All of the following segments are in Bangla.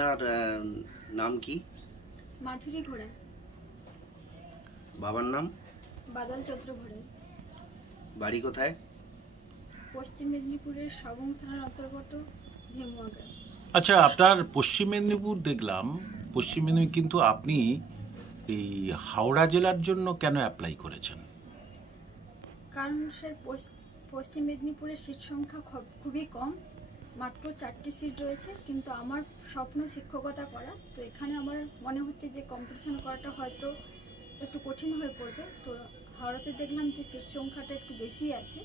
আপনার নাম কি? মাধুরী ঘোড়া। বাবার নাম? বাদল চন্দ্র ঘোড়া। বাড়ি কোথায়? পশ্চিম মেদিনীপুরের সবং থানার অন্তর্গত ভেমুয়া গ্রাম। আচ্ছা, আপনার পশ্চিম মেদিনীপুর দেখলাম। পশ্চিম মেদিনীপুর, কিন্তু আপনি এই হাওড়া জেলার জন্য কেন অ্যাপ্লাই করেছেন? কারণ স্যার পশ্চিম মেদিনীপুরের সিট সংখ্যা খুবই কম, মাত্র 4টি সিট রয়েছে। কিন্তু আমার স্বপ্ন শিক্ষকতা করা, তো এখানে আমার মনে হচ্ছে যে কম্পিটিশন করাটা হয়তো একটু কঠিন হয়ে পড়বে। তো হাওড়াতে দেখলাম যে সিট সংখ্যাটা একটু বেশি আছে,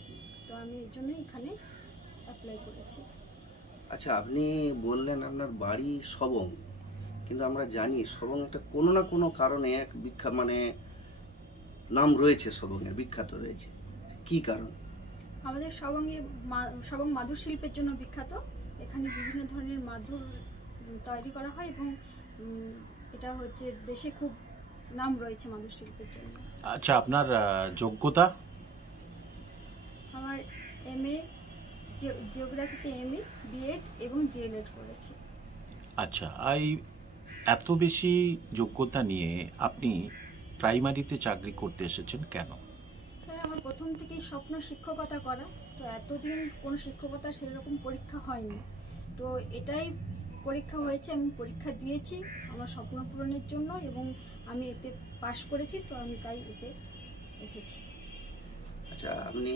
তো আমি এই জন্যই এখানে অ্যাপ্লাই করেছি। আচ্ছা, আপনি বললেন আপনার বাড়ি সবং, কিন্তু আমরা জানি সবং একটা কোনো না কোনো কারণে এক নাম রয়েছে, সবংয়ের বিখ্যাত রয়েছে। কি কারণ? আমাদের সবং মাদুর শিল্পের জন্য বিখ্যাত। এখানে বিভিন্ন ধরনের মাদুর তৈরি করা হয় এবং এটা হচ্ছে দেশে খুব নাম রয়েছে মাদুর শিল্পের জন্য। আচ্ছা, আপনার যোগ্যতা? আমার MA জিওগ্রাফিতে MA, বিএড এবং ডিএলএড করেছি। আচ্ছা, এত বেশি যোগ্যতা নিয়ে আপনি প্রাইমারিতে চাকরি করতে এসেছেন কেন? স্যার, আমার প্রথম থেকেই স্বপ্ন শিক্ষকতা করা। তো এতদিন কোনো শিক্ষকতা সেরকম পরীক্ষা হয়নি, তো এটাই পরীক্ষা হয়েছে। আমি পরীক্ষা দিয়েছি আমার স্বপ্ন পূরণের জন্য এবং আমি এতে পাশ করেছি, তো আমি তাই এতে এসেছি। আচ্ছা, আপনি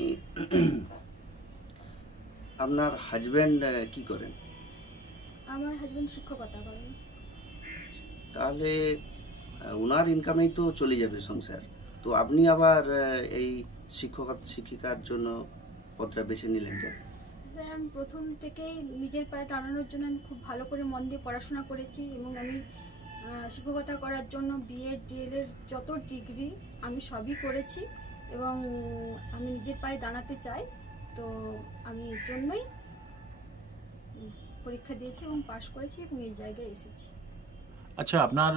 আপনার হাজব্যান্ড কি করেন? আমার হাজব্যান্ড শিক্ষকতা করেন। তাহলে ওনার ইনকামেই তো চলে যাবে সংসার, তো আপনি আবার এই শিক্ষিকার জন্য পথটা বেছে নিলেন কেন? আমি প্রথম থেকেই নিজের পায়ে দাঁড়ানোর জন্য আমি খুব ভালো করে মন দিয়ে পড়াশোনা করেছি এবং আমি শিক্ষকতা করার জন্য বিএড ডিএলএড যত ডিগ্রি আমি সবই করেছি এবং আমি নিজের পায়ে দাঁড়াতে চাই। তো আমি এর জন্যই পরীক্ষা দিয়েছি এবং পাশ করেছি এবং এই জায়গায় এসেছি। আচ্ছা, আপনার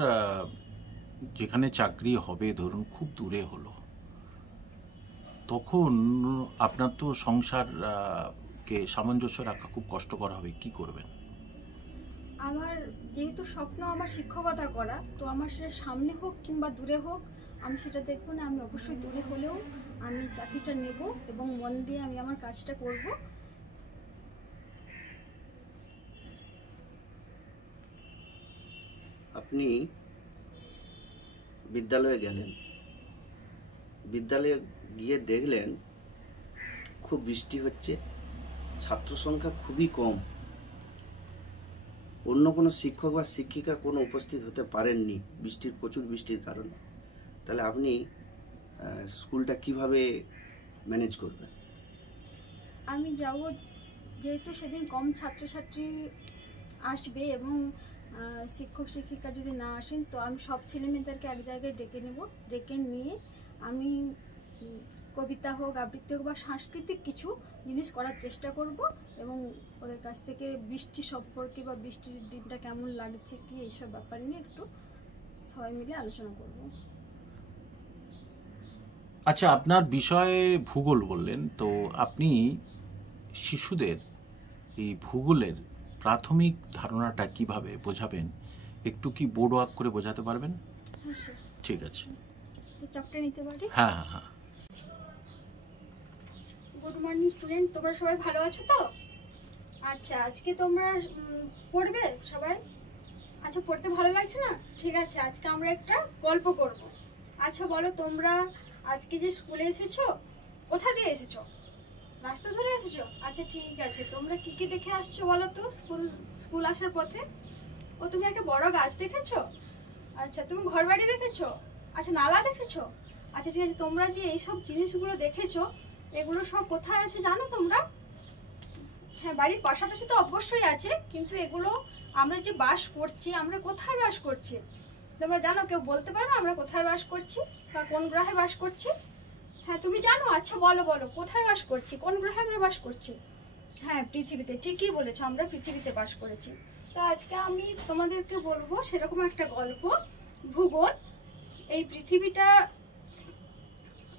যেখানে চাকরি হবে ধরুন খুব দূরে হলো, তখন আপনার তো সংসারকে সামঞ্জস্য রাখা খুব কষ্টকর হবে, কি করবেন? আমার যেহেতু স্বপ্ন আমার শিক্ষকতা করা, তো আমার সেটা সামনে হোক কিংবা দূরে হোক আমি সেটা দেখবো না। আমি অবশ্যই দূরে হলেও আমি চাকরিটা নেব এবং মন দিয়ে আমি আমার কাজটা করব। আপনি বিদ্যালয়ে গেলেন, বিদ্যালয়ে গিয়ে দেখলেন খুব বৃষ্টি হচ্ছে, ছাত্র সংখ্যা খুবই কম, অন্য কোনো শিক্ষক বা শিক্ষিকা কোনো উপস্থিত হতে পারেননি প্রচুর বৃষ্টির কারণে। তাহলে আপনি স্কুলটা কিভাবে ম্যানেজ করবেন? আমি যাব, যেহেতু সেদিন কম ছাত্রছাত্রী আসবে এবং শিক্ষক শিক্ষিকা যদি না আসেন, তো আমি সব ছেলেমেয়েদেরকে এক জায়গায় ডেকে নেব। ডেকে নিয়ে আমি কবিতা হোক, আবৃত্তি হোক বা সাংস্কৃতিক কিছু জিনিস করার চেষ্টা করব এবং ওদের কাছ থেকে বৃষ্টি সম্পর্কে বা বৃষ্টির দিনটা কেমন লাগছে কি এইসব ব্যাপার নিয়ে একটু সবাই মিলে আলোচনা করব। আচ্ছা, আপনার বিষয়ে ভূগোল বললেন, তো আপনি শিশুদের এই ভূগোলের প্রাথমিক ধারণাটা কিভাবে বোঝাবেন? একটু কি বোর্ড ওয়ার্ক করে বোঝাতে পারবেন? হ্যাঁ স্যার। ঠিক আছে, তো চকটা নিতে পারি? হ্যাঁ হ্যাঁ হ্যাঁ। গুড মর্নিং স্টুডেন্ট, তোমরা সবাই ভালো আছো তো? আচ্ছা, আজকে তোমরা পড়বে সবাই? আচ্ছা, পড়তে ভালো লাগছে না? ঠিক আছে, আজকে আমরা একটা গল্প করব। আচ্ছা বলো, তোমরা আজকে যে স্কুলে এসেছো, কোথা দিয়ে এসেছো? রাস্তা ধরে এসেছো? আচ্ছা ঠিক আছে, তোমরা কি কি দেখে আসছো বলো তো স্কুল আসার পথে? ও, তুমি একটা বড় গাছ দেখেছো? আচ্ছা, তুমি ঘরবাড়ি দেখেছো? আচ্ছা, নালা দেখেছো? আচ্ছা ঠিক আছে, তোমরা যে এইসব জিনিসগুলো দেখেছো, এগুলো সব কোথায় আছে জানো তোমরা? হ্যাঁ, বাড়ির পাশাপাশি তো অবশ্যই আছে, কিন্তু এগুলো আমরা যে বাস করছি, আমরা কোথায় বাস করছি তোমরা জানো? কেউ বলতে পারো আমরা কোথায় বাস করছি বা কোন গ্রহে বাস করছি? হ্যাঁ, তুমি জানো? আচ্ছা বলো বলো, কোথায় বাস করছি, কোন গ্রহে আমরা বাস করছি? হ্যাঁ, পৃথিবীতে। ঠিকই বলেছো, আমরা পৃথিবীতে বাস করেছি। তো আজকে আমি তোমাদেরকে বলবো সেরকম একটা গল্প, ভূগোল। এই পৃথিবীটা,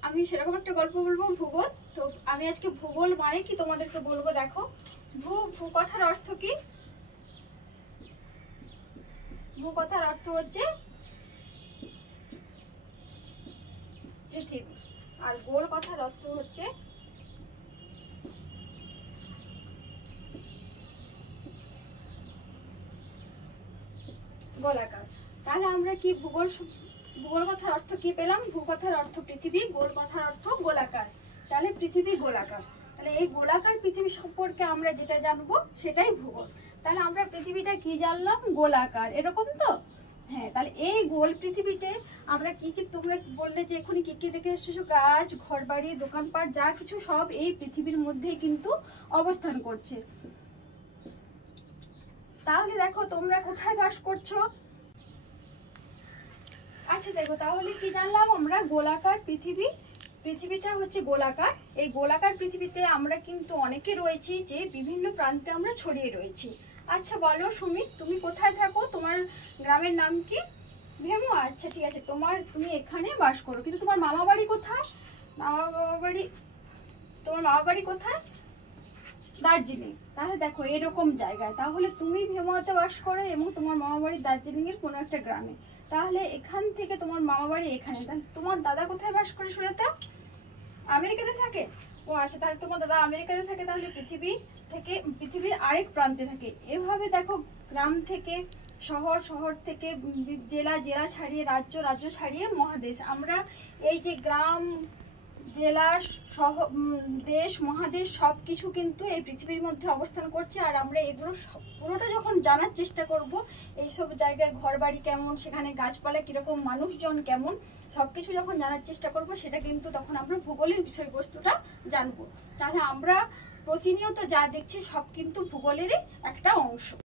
আমি সেরকম একটা গল্প বলবো, ভূগোল। তো আমি আজকে ভূগোল মানে কি তোমাদেরকে বলবো। দেখো, ভূ কথার অর্থ কি? ভূ কথার অর্থ হচ্ছে পৃথিবী, আর গোল কথার অর্থ হচ্ছে গোলাকার। তাহলে আমরা কি ভূগোল কথার অর্থ কি পেলাম? ভূ কথার অর্থ পৃথিবী, গোল কথার অর্থ গোলাকার। তাহলে পৃথিবী গোলাকার। তাহলে এই গোলাকার পৃথিবী সম্পর্কে আমরা যেটা জানবো সেটাই ভূগোল। তাহলে আমরা পৃথিবীটা কি জানলাম? গোলাকার, এরকম তো? হ্যাঁ, তাহলে এই গোল পৃথিবীতে আমরা কি কি, তোমরা বললে যে এখনই কি কি দেখে এসেছো, গাছ, ঘরবাড়ি, দোকানপাট, যা কিছু সব এই পৃথিবীর মধ্যেই কিন্তু অবস্থান করছে। তাহলে দেখো তোমরা কোথায় বাস করছো? আচ্ছা দেখো, তাহলে কি জানলাম আমরা? গোলাকার পৃথিবী, পৃথিবীটা হচ্ছে গোলাকার। এই গোলাকার পৃথিবীতে আমরা কিন্তু অনেকে রয়েছি, যে বিভিন্ন প্রান্তে আমরা ছড়িয়ে রয়েছি। আচ্ছা বলো সুমিত, তুমি কোথায় থাকো? তোমার গ্রামের নাম কি? ভেমু। আচ্ছা ঠিক আছে, তুমি এখানে বাস করো, কিন্তু তোমার মামা বাড়ি কোথায়? তোমার মামা বাড়ি কোথায়? দার্জিলিং। তাহলে দেখো এরকম জায়গায়, তাহলে তুমি ভেমুয়াতে বাস করো এবং তোমার মামা বাড়ি দার্জিলিং এর কোনো একটা গ্রামে। তাহলে এখান থেকে তোমার মামা বাড়ি এখানে। তাহলে তোমার দাদা কোথায় বাস করে সুরেতা? আমেরিকাতে থাকে। ও আচ্ছা, তাহলে তোমার দাদা আমেরিকাতে থাকে, তাহলে পৃথিবীর আরেক প্রান্তে থাকে। এভাবে দেখো, গ্রাম থেকে শহর, শহর থেকে জেলা, জেলা ছাড়িয়ে রাজ্য, রাজ্য ছাড়িয়ে মহাদেশ। আমরা এই যে গ্রাম, জেলা, দেশ, মহাদেশ সব কিছু কিন্তু এই পৃথিবীর মধ্যে অবস্থান করছে। আর আমরা এগুলো পুরোটা যখন জানার চেষ্টা করব, এইসব জায়গায় ঘর বাড়ি কেমন, সেখানে গাছপালা কিরকম, মানুষজন কেমন, সবকিছু যখন জানার চেষ্টা করব, সেটা কিন্তু তখন আমরা ভূগোলের বিষয়বস্তুটা জানবো। তাহলে আমরা প্রতিনিয়ত যা দেখছি সব কিন্তু ভূগোলেরই একটা অংশ।